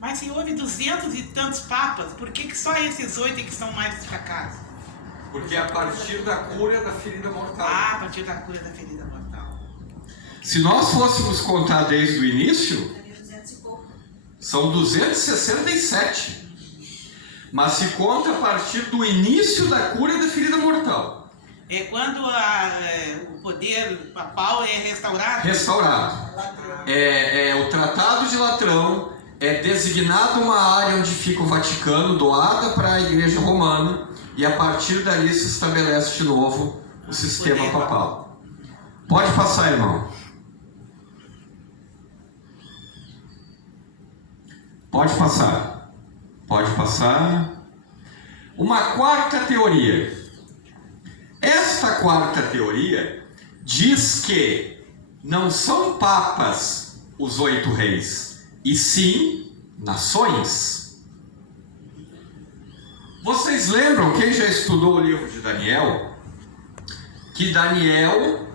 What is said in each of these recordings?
Mas se houve 200 e tantos papas, por que só esses 8 é que são mais destacados? Porque é a partir da cura da ferida mortal. Ah, a partir da cura da ferida mortal. Se nós fôssemos contar desde o início, são 267. Mas se conta a partir do início da cura da ferida mortal. É quando o poder papal é restaurado? Restaurado. O Tratado de Latrão é designado uma área onde fica o Vaticano, doada para a Igreja Romana, e a partir dali se estabelece de novo o sistema papal. Pode passar, irmão. Pode passar. Pode passar. Uma quarta teoria. Esta quarta teoria diz que não são papas os 8 reis, e sim nações. Vocês lembram, quem já estudou o livro de Daniel, que Daniel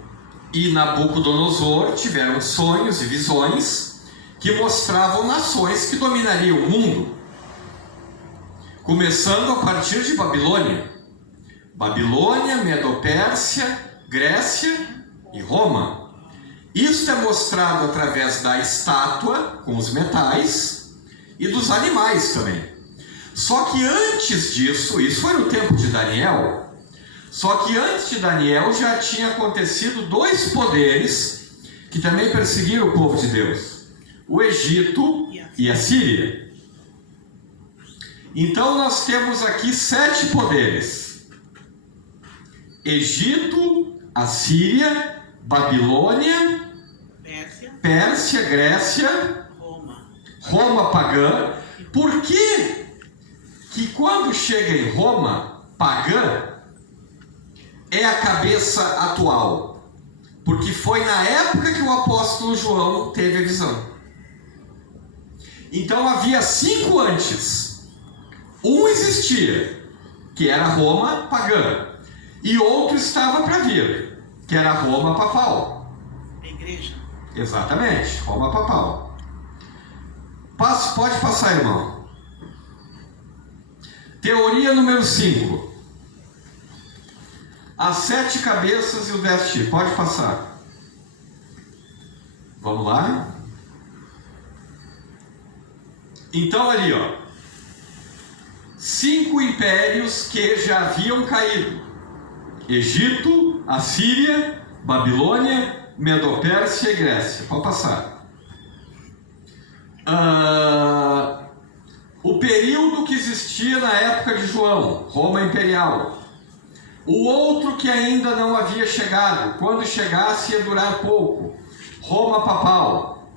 e Nabucodonosor tiveram sonhos e visões que mostravam nações que dominariam o mundo, começando a partir de Babilônia. Babilônia, Medo-Pérsia, Grécia e Roma. Isso é mostrado através da estátua, com os metais, e dos animais também. Só que antes disso, isso foi no tempo de Daniel, só que antes de Daniel já tinha acontecido 2 poderes que também perseguiram o povo de Deus: o Egito e a Síria. Então nós temos aqui 7 poderes: Egito, Assíria, Babilônia, Pérsia, Grécia, Roma pagã. Por que quando chega em Roma pagã é a cabeça atual? Porque foi na época que o apóstolo João teve a visão. Então havia 5 antes. Um existia, que era Roma pagã, e outro estava para vir, que era Roma papal. A igreja. Exatamente, Roma papal. Pode passar, irmão. Teoria número 5. As 7 cabeças e o 10 chifres. Pode passar. Vamos lá. Então ali, ó, 5 impérios que já haviam caído: Egito, Assíria, Babilônia, Medo-Pérsia e Grécia. Pode passar. O período que existia na época de João, Roma Imperial. O outro que ainda não havia chegado, quando chegasse ia durar pouco, Roma Papal.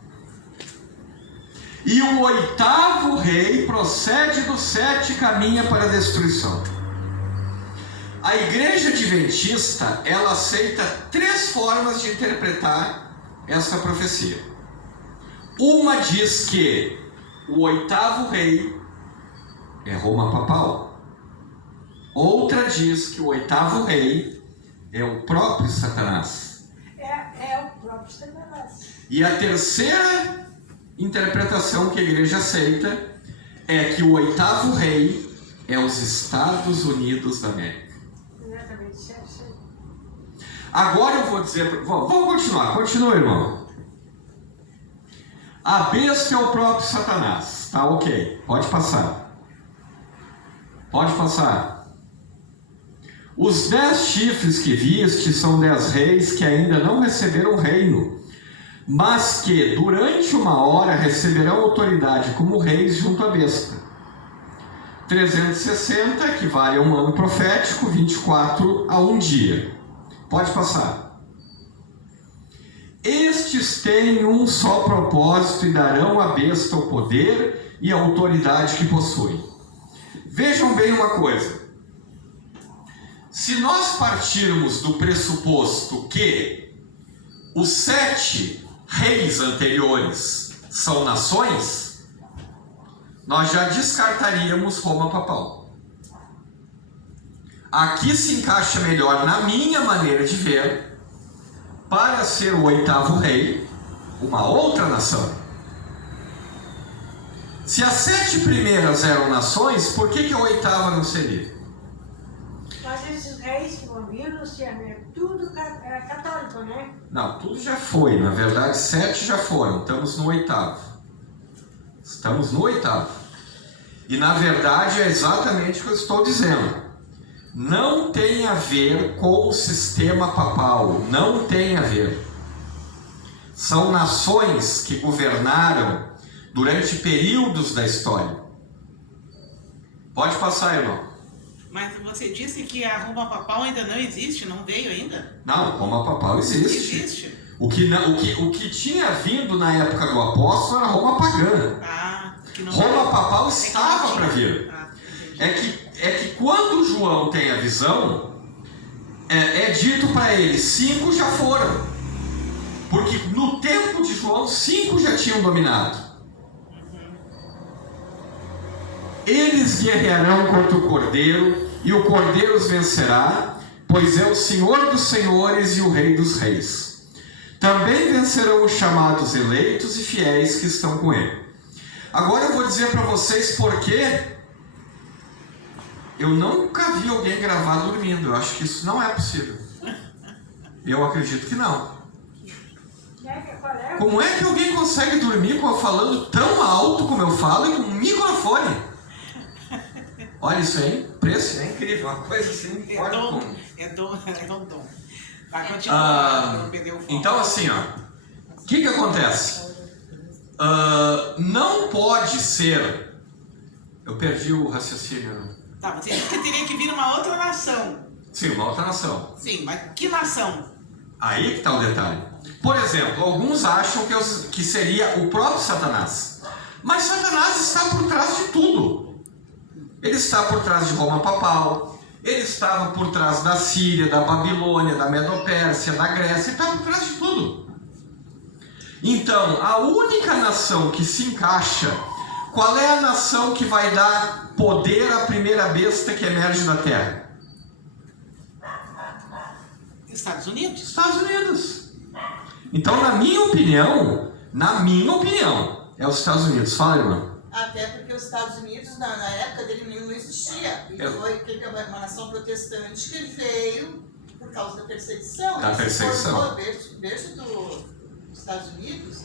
E o 8º rei procede do 7 e caminha para a destruição. A Igreja Adventista, ela aceita 3 formas de interpretar essa profecia. Uma diz que o 8º rei é Roma Papal. Outra diz que o 8º rei é o próprio Satanás. É o próprio Satanás. E a terceira interpretação que a igreja aceita é que o 8º rei é os Estados Unidos da América. Exatamente. Agora eu vou dizer... Vamos continuar. Continua, irmão. A besta é o próprio Satanás. Tá, ok. Pode passar. Pode passar. Os 10 chifres que viste são 10 reis que ainda não receberam reino, mas que durante uma hora receberão autoridade como reis junto à besta. 360 equivale a um ano profético, 24 a um dia. Pode passar. Estes têm um só propósito e darão à besta o poder e a autoridade que possui. Vejam bem uma coisa. Se nós partirmos do pressuposto que os 7 reis anteriores são nações, nós já descartaríamos Roma Papal. Aqui se encaixa melhor, na minha maneira de ver, para ser o 8º rei, uma outra nação. Se as 7 primeiras eram nações, por que a 8ª não seria? Mas esses reis que vão vir, Luciano, é tudo católico, né? Não, tudo já foi. Na verdade, 7 já foram. Estamos no 8º. Estamos no 8º. E na verdade é exatamente o que eu estou dizendo. Não tem a ver com o sistema papal. Não tem a ver. São nações que governaram durante períodos da história. Pode passar, irmão. Mas você disse que a Roma papal ainda não existe, não veio ainda? Não, Roma papal existe. Existe. O que tinha vindo na época do apóstolo era Roma pagã. Ah, que não Roma papal é que estava não para tinha. vir. Ah, entendi. É que quando João tem a visão, é dito para ele, 5 já foram. Porque no tempo de João, 5 já tinham dominado. Eles guerrearão contra o Cordeiro, e o Cordeiro os vencerá, pois é o Senhor dos senhores e o Rei dos reis. Também vencerão os chamados eleitos e fiéis que estão com ele. Agora eu vou dizer para vocês por quê. Eu nunca vi alguém gravar dormindo. Eu acho que isso não é possível. Eu acredito que não. Como é que alguém consegue dormir falando tão alto como eu falo e com um microfone? Olha isso aí, preço é incrível, uma coisa assim. É dom. Vai continuar, não perdeu o foco. Então assim, ó, o que acontece? Não pode ser. Eu perdi o raciocínio. Tá, você disse que teria que vir uma outra nação. Sim, uma outra nação. Sim, mas que nação? Aí que está o detalhe. Por exemplo, alguns acham que seria o próprio Satanás. Mas Satanás está por trás de tudo. Ele está por trás de Roma papal. Ele estava por trás da Síria, da Babilônia, da Medopérsia, da Grécia. Ele está por trás de tudo. Então, a única nação que se encaixa, qual é a nação que vai dar poder à primeira besta que emerge da terra? Estados Unidos. Estados Unidos. Então, na minha opinião, é os Estados Unidos. Fala, irmão. Até porque os Estados Unidos, na época dele, não existia. E foi uma nação protestante que veio por causa da perseguição. Da perseguição. O berço dos Estados Unidos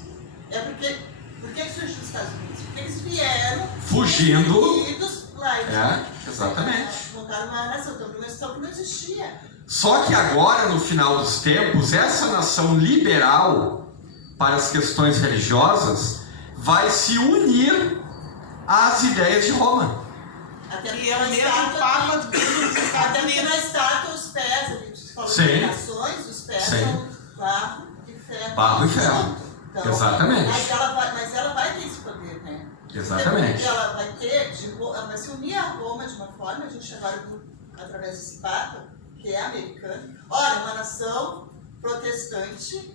é porque... Por que surgiu os Estados Unidos? Porque eles vieram... Fugindo. Lá, exatamente. montaram uma nação, então uma nação que não existia. Só que agora, no final dos tempos, essa nação liberal para as questões religiosas vai se unir às ideias de Roma. Até Que é o mesmo Papa dos Estados Unidos. Na Unidos. estátua, os pés, a gente falou Sim. de nações, os pés Sim. são barro e ferro. Barro e ferro. Então, Exatamente. Mas ela vai ter esse poder, né? Exatamente. Porque ela vai ter, ela vai se unir a Roma de uma forma, a gente agora viu através desse Papa, que é americano. Olha, uma nação protestante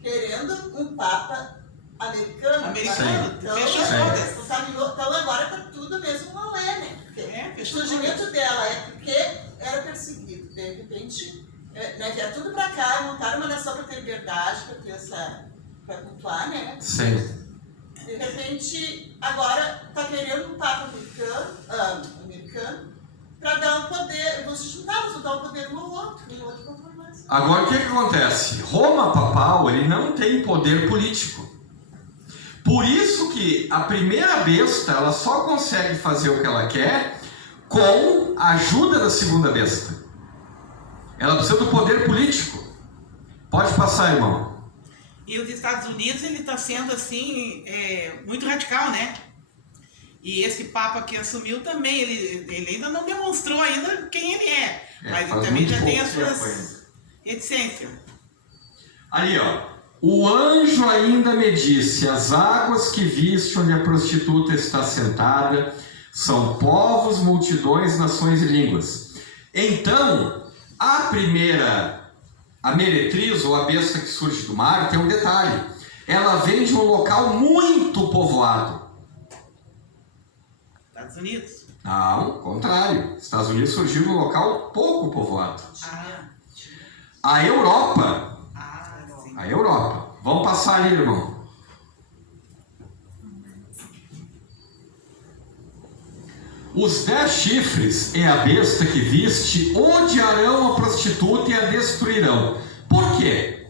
querendo um Papa americano. Americano, Então, fechou todas. então agora está tudo mesmo uma lei, né? Porque o fechou surgimento todas. dela é porque era perseguido. De repente, vieram tudo para cá, montaram uma nação para ter liberdade, para ter para cultuar, né? Sim. De repente, agora está querendo um Papa americano para dar um poder, vão se juntar, vão dar um poder um ao outro, e o outro vai formar. Agora, o que acontece? Roma papal, ele não tem poder político. Por isso que a primeira besta, ela só consegue fazer o que ela quer com a ajuda da segunda besta. Ela precisa do poder político. Pode passar, irmão. E os Estados Unidos, ele está sendo assim, muito radical, né? E esse Papa que assumiu também, ele ainda não demonstrou ainda quem ele é. Mas ele também já tem as suas reticências. Ali, ó. O anjo ainda me disse, as águas que viste onde a prostituta está sentada são povos, multidões, nações e línguas. Então, a meretriz, ou a besta que surge do mar, tem um detalhe. Ela vem de um local muito povoado. Estados Unidos. Não, contrário. Estados Unidos surgiu num local pouco povoado. A Europa. Sim. A Europa. Vamos passar ali, irmão. Os 10 chifres e a besta que viste odiarão a prostituta e a destruirão. Por quê?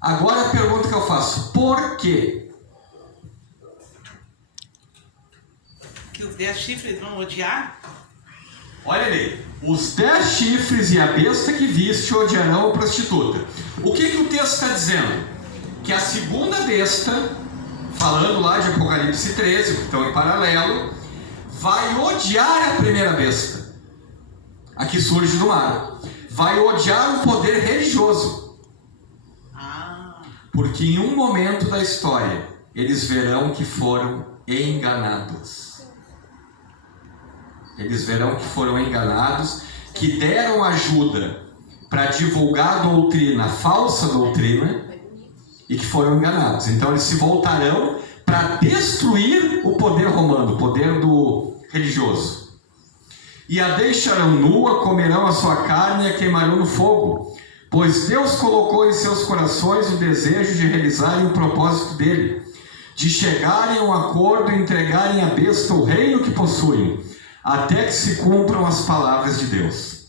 Agora a pergunta que eu faço: por quê? Que os 10 chifres vão odiar? Olha ali, os 10 chifres e a besta que viste odiarão a prostituta. O que o texto está dizendo? Que a segunda besta, falando lá de Apocalipse 13, que estão em paralelo, vai odiar a primeira besta, a que surge do mar. Vai odiar o poder religioso. Porque em um momento da história, eles verão que foram enganados. Eles verão que foram enganados, que deram ajuda para divulgar a doutrina, a falsa doutrina, e que foram enganados. Então eles se voltarão para destruir o poder romano, o poder do religioso. E a deixarão nua, comerão a sua carne e a queimarão no fogo, pois Deus colocou em seus corações o desejo de realizarem o propósito dele, de chegarem a um acordo e entregarem à besta o reino que possuem, até que se cumpram as palavras de Deus.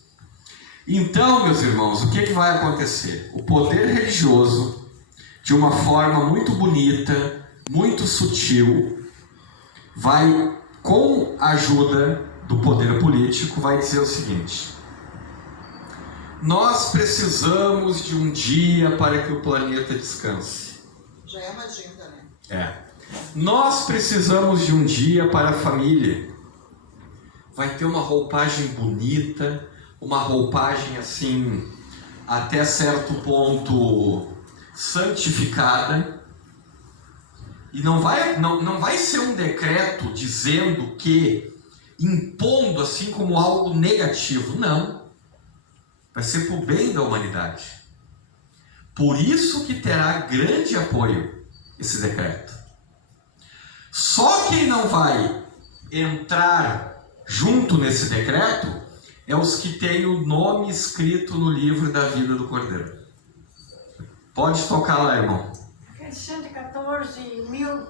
Então, meus irmãos, o que vai acontecer? O poder religioso, de uma forma muito bonita, muito sutil, vai, com a ajuda do poder político, vai dizer o seguinte: nós precisamos de um dia para que o planeta descanse. Já é uma agenda, né? Nós precisamos de um dia para a família. Vai ter uma roupagem bonita, uma roupagem assim, até certo ponto santificada. E não vai ser um decreto dizendo que, impondo assim como algo negativo. Não. Vai ser para o bem da humanidade. Por isso que terá grande apoio esse decreto. Só quem não vai entrar junto nesse decreto é os que têm o nome escrito no livro da vida do Cordeiro. Pode tocar lá, irmão. 114 mil.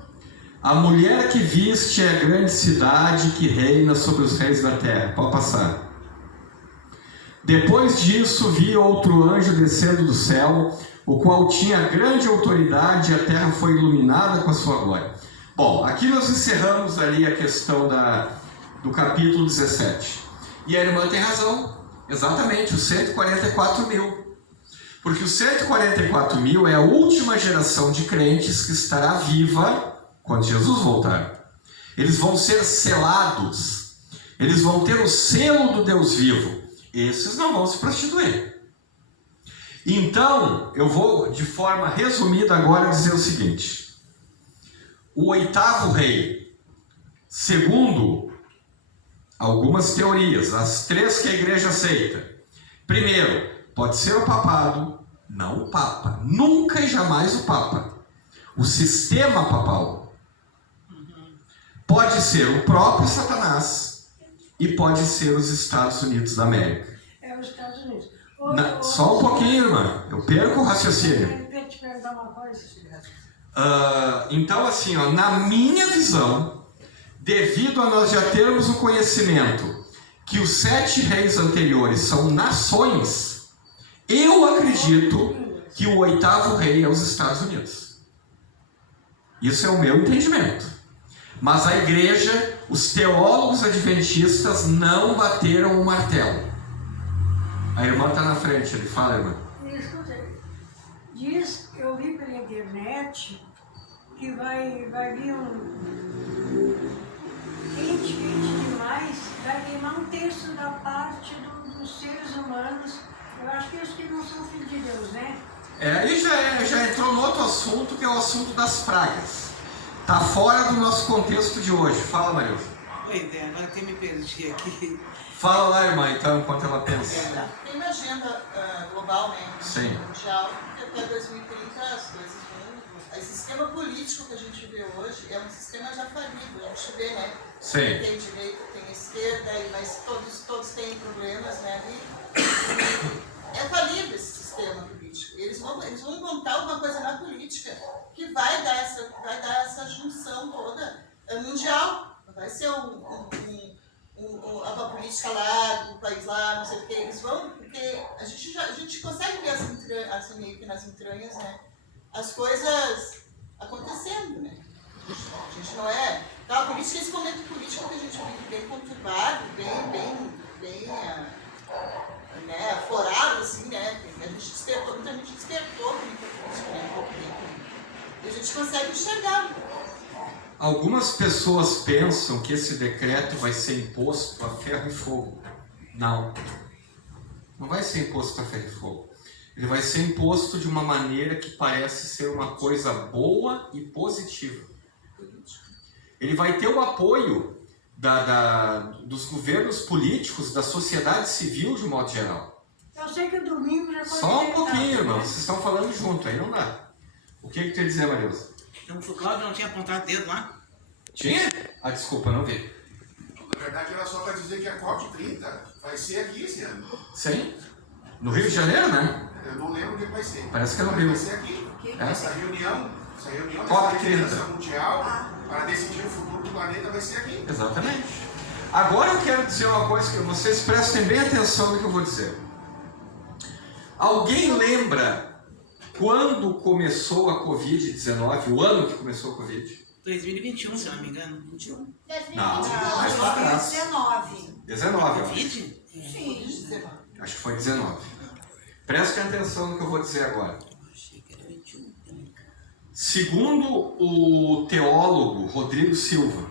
A mulher que viste é a grande cidade que reina sobre os reis da terra. Pode passar. Depois disso, vi outro anjo descendo do céu, o qual tinha grande autoridade, e a terra foi iluminada com a sua glória. Bom, aqui nós encerramos ali a questão do capítulo 17. E a irmã tem razão. Exatamente, os 144 mil. Porque os 144 mil é a última geração de crentes que estará viva quando Jesus voltar. Eles vão ser selados. Eles vão ter o selo do Deus vivo. Esses não vão se prostituir. Então, eu vou de forma resumida agora dizer o seguinte: o 8º rei, segundo algumas teorias, as 3 que a igreja aceita. Primeiro, pode ser o papado, não o papa, nunca e jamais o papa. O sistema papal. Pode ser o próprio Satanás e pode ser os Estados Unidos da América. É os Estados Unidos. Só um pouquinho, irmã. Eu perco o raciocínio. Eu queria te perguntar uma coisa. Então, assim, na minha visão, devido a nós já termos o conhecimento que os 7 reis anteriores são nações, eu acredito que o 8º rei é os Estados Unidos. Isso é o meu entendimento. Mas a igreja, os teólogos adventistas não bateram o martelo. A irmã está na frente, ele fala, irmã. Escutei. Diz, eu vi pela internet, que vai vir quente demais, vai queimar um terço da parte dos seres humanos. Eu acho que os que não são filhos de Deus, né? Aí já entrou no outro assunto, que é o assunto das pragas. Está fora do nosso contexto de hoje. Fala, Marilson. Pois é, agora que me perdi aqui. Fala lá, irmã, então, enquanto ela pensa. Tem uma agenda global, né? Sim. Mundial, que até 2030 as coisas vão. Esse sistema político que a gente vê hoje é um sistema já falido. A gente vê, né? Sim. Tem direita, tem esquerda, mas todos têm problemas, né? É falido esse sistema político. Eles vão montar alguma coisa na política que vai dar essa junção toda mundial. Vai ser a política lá, do país lá, não sei o que, eles vão, porque a gente consegue ver assim, meio que nas entranhas, né? As coisas acontecendo, né? A gente não é... Então, a política, esse momento político que a gente vive bem conturbado, bem né, aflorado, assim, né? A gente despertou, muita gente despertou muita política, né? Um pouco tempo. E a gente consegue enxergar. Algumas pessoas pensam que esse decreto vai ser imposto a ferro e fogo. Não. Não vai ser imposto a ferro e fogo. Ele vai ser imposto de uma maneira que parece ser uma coisa boa e positiva. Ele vai ter o apoio dos governos políticos, da sociedade civil de modo geral. Eu sei que o domingo já foi... Só um pouquinho, irmão. Vocês estão falando junto, aí não dá. O que tu ia dizer, Marilza? Então o Cláudio não tinha apontado o dedo lá? Tinha? Ah, desculpa, não vi. Na verdade, era só para dizer que a COP30 vai ser aqui esse ano. Sim? No Rio de Janeiro, né? Eu não lembro o que vai ser. Parece que é no Mas Rio. vai ser aqui. É? Essa reunião COP30. dessa liderança mundial para decidir o futuro do planeta vai ser aqui. Exatamente. Agora eu quero dizer uma coisa que vocês prestem bem atenção no que eu vou dizer. Alguém lembra quando começou a Covid-19, o ano que começou a Covid? 2021, se eu não me engano. 21. Não, mais lá atrás. 19. 19, eu acho. Covid? Sim. Acho que foi 19. Prestem atenção no que eu vou dizer agora. Achei que era 21. Segundo o teólogo Rodrigo Silva,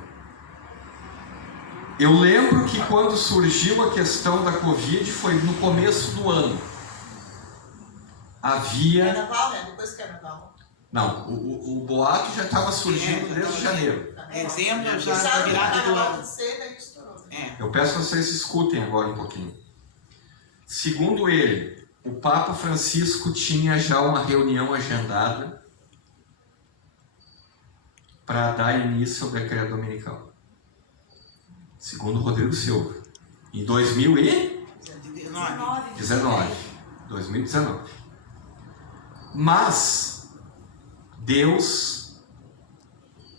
eu lembro que quando surgiu a questão da Covid foi no começo do ano. Havia... Carnaval, né? Depois do carnaval. Não, o boato já estava surgindo desde janeiro. Dezembro já na virada do ano. Eu peço que vocês escutem agora um pouquinho. Segundo ele, o Papa Francisco tinha já uma reunião agendada para dar início ao decreto dominical. Segundo Rodrigo Silva. Em 2019. Mas Deus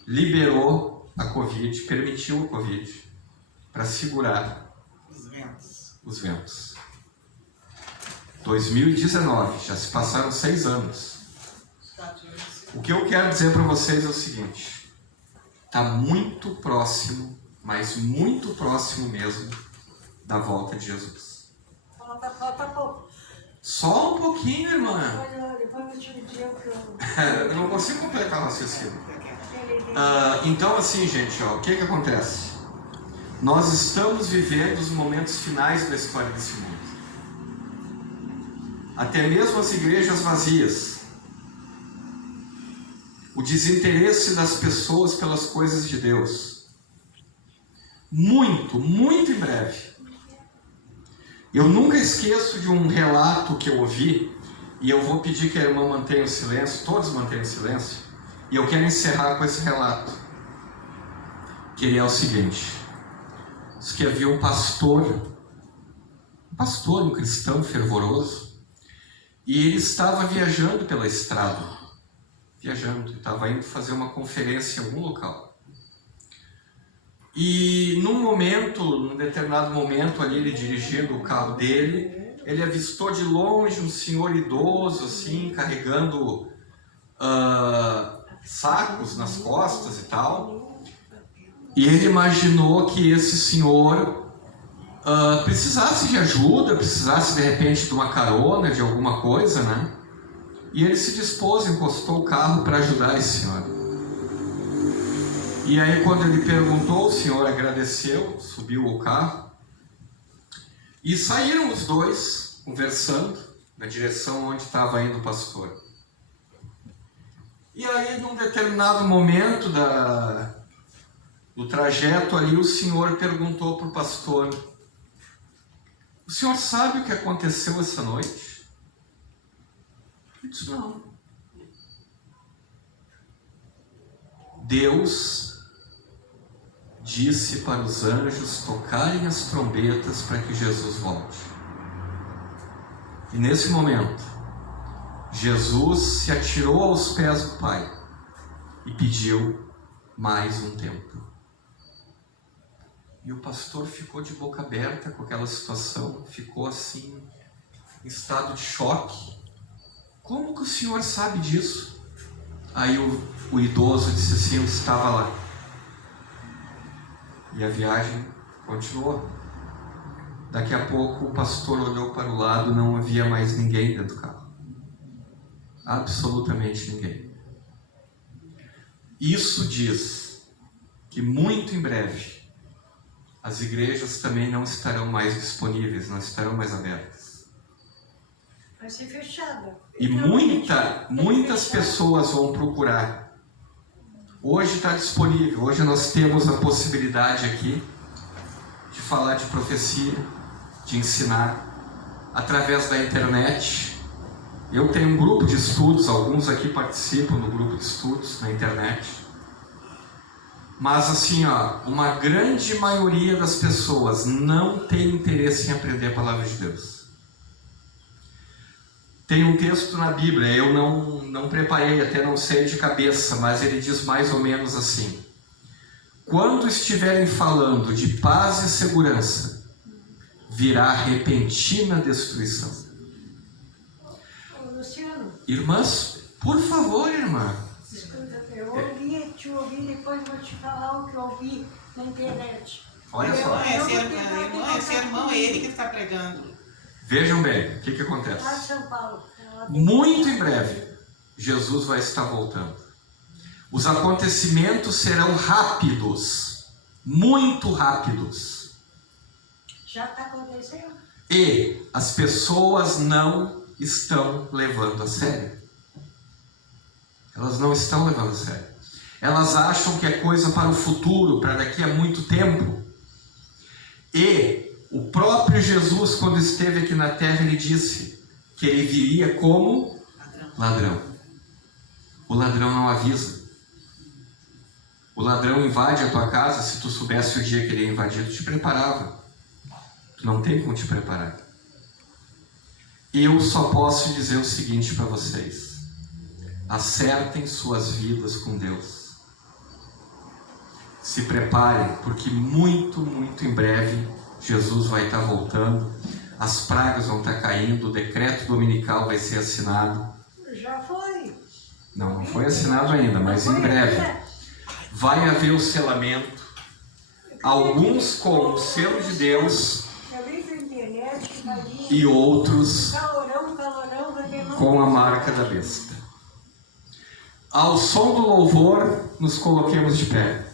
liberou a Covid, permitiu a Covid para segurar os ventos. 2019, já se passaram 6 anos. O que eu quero dizer para vocês é o seguinte: está muito próximo, mas muito próximo mesmo, da volta de Jesus. Falta pouco. Só um pouquinho, irmã. Depois eu te digo que eu... Eu não consigo completar o raciocínio. Então, assim, gente, ó, o que acontece? Nós estamos vivendo os momentos finais da história desse mundo. Até mesmo as igrejas vazias. O desinteresse das pessoas pelas coisas de Deus. Muito, muito em breve. Eu nunca esqueço de um relato que eu ouvi, e eu vou pedir que a irmã mantenha o silêncio, todos mantenham o silêncio, e eu quero encerrar com esse relato, que é o seguinte: diz que havia um pastor, um cristão fervoroso, e ele estava viajando pela estrada, estava indo fazer uma conferência em algum local. E num determinado momento ali, ele dirigindo o carro dele, ele avistou de longe um senhor idoso, assim, carregando sacos nas costas e tal. E ele imaginou que esse senhor precisasse de ajuda, precisasse de repente de uma carona, de alguma coisa, né? E ele se dispôs, encostou o carro para ajudar esse senhor. E aí, quando ele perguntou, o senhor agradeceu, subiu ao carro e saíram os dois conversando na direção onde estava indo o pastor. E aí, num determinado momento do trajeto ali, o senhor perguntou para o pastor: o senhor sabe o que aconteceu essa noite? Ele disse: não. Deus disse para os anjos tocarem as trombetas para que Jesus volte. E nesse momento, Jesus se atirou aos pés do Pai e pediu mais um tempo. E o pastor ficou de boca aberta com aquela situação, ficou assim, em estado de choque. Como que o senhor sabe disso? Aí o idoso disse assim, eu estava lá. E a viagem continuou. Daqui a pouco o pastor olhou para o lado, não havia mais ninguém dentro do carro. Absolutamente ninguém. Isso diz que muito em breve as igrejas também não estarão mais disponíveis, não estarão mais abertas. Vai ser fechada. E muitas pessoas vão procurar. Hoje está disponível, hoje nós temos a possibilidade aqui de falar de profecia, de ensinar através da internet. Eu tenho um grupo de estudos, alguns aqui participam do grupo de estudos na internet. Mas assim, uma grande maioria das pessoas não tem interesse em aprender a palavra de Deus. Tem um texto na Bíblia, eu não preparei, até não sei de cabeça, mas ele diz mais ou menos assim: quando estiverem falando de paz e segurança, virá repentina destruição. Luciano, Irmãs, por favor, irmã. escuta, eu te ouvi, depois vou te falar o que eu ouvi na internet. Olha só. Esse irmão é ele que está pregando. Vejam bem, o que acontece? Lá de São Paulo. Muito em breve, Jesus vai estar voltando. Os acontecimentos serão rápidos, muito rápidos. Já está acontecendo? E as pessoas não estão levando a sério. Elas não estão levando a sério. Elas acham que é coisa para o futuro, para daqui a muito tempo. E o próprio Jesus, quando esteve aqui na terra, ele disse que ele viria como ladrão. O ladrão não avisa. O ladrão invade a tua casa. Se tu soubesse o dia que ele ia invadir, tu te preparava. Tu não tem como te preparar. Eu só posso dizer o seguinte para vocês: acertem suas vidas com Deus. Se preparem, porque muito em breve Jesus vai estar voltando, as pragas vão estar caindo, o decreto dominical vai ser assinado. Já foi. Não foi assinado ainda, mas em breve vai haver o selamento. Alguns com o selo de Deus Eu vi pela internet que vai vir e outros calorão, vai ter com a marca da besta. Ao som do louvor, nos coloquemos de pé.